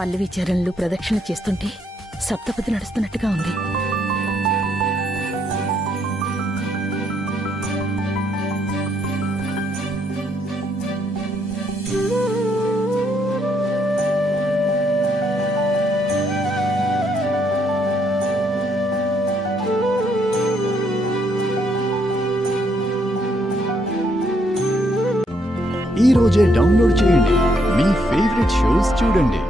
పల్లవి చరణులు ప్రదక్షిణ చేస్తుంటే సప్తపది నడుస్తున్నట్టుగా ఉంది. ఈ రోజే డౌన్లోడ్ చేయండి. మీ ఫేవరెట్ షోస్ చూడండి.